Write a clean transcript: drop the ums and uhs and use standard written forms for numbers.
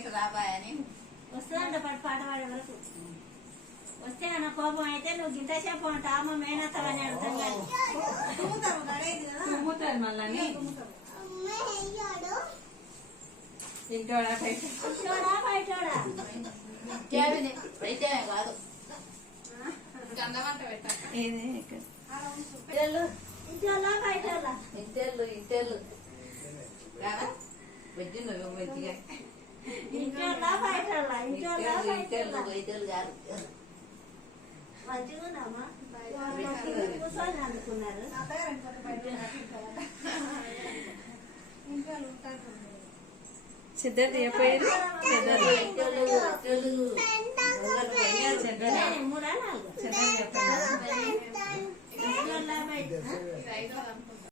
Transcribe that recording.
అయితే రాబాయని వస్తుందంట పాట పాడే వరకు వస్తే అన్న కోపం అయితే నువ్వు గింత సేపు అంట అమ్మ మేనత్తవని అర్థం కాదు మళ్ళీ ఇంటోడా ఇంటోడా బయటోడా అయితే కాదు ఇంటోలా బయటోలా ఇట్టేళ్ళు రాదా వెజ్జి నువ్వు మంచిగా ఇంటోలా బయటోలా ఇంటోలా బయటోలా వైద్యులు కాదు మంచిగా ఉన్నామా కూర్చొని అనుకున్నారు సిద్ధార్థ చెప్పారు మూడా నాలుగు చెప్పండి ఇంటోలా బయట